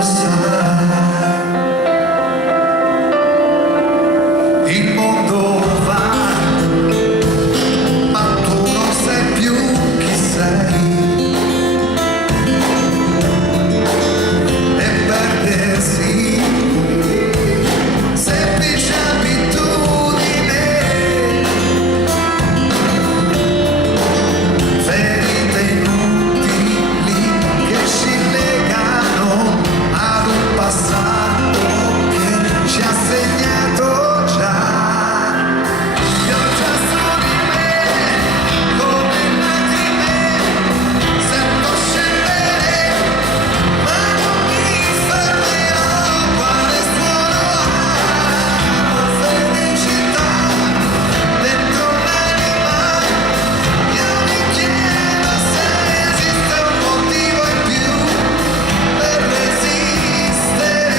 lo sai. Il mondo va, ma tu non sai più chi sei. E perdersi, semplice abitudine, ferite inutili che ci legano ad un passato che ci ha segnato già. Pioggia su di me, come lacrime, sento scendere, ma non mi fermerò. Quale suono ha la felicità dentro l'anima? Io mi chiedo se esiste un motivo in più per resistere.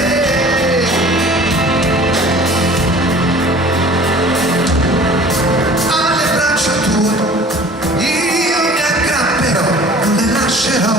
Alle braccia tue io mi aggrapperò, non le lascerò,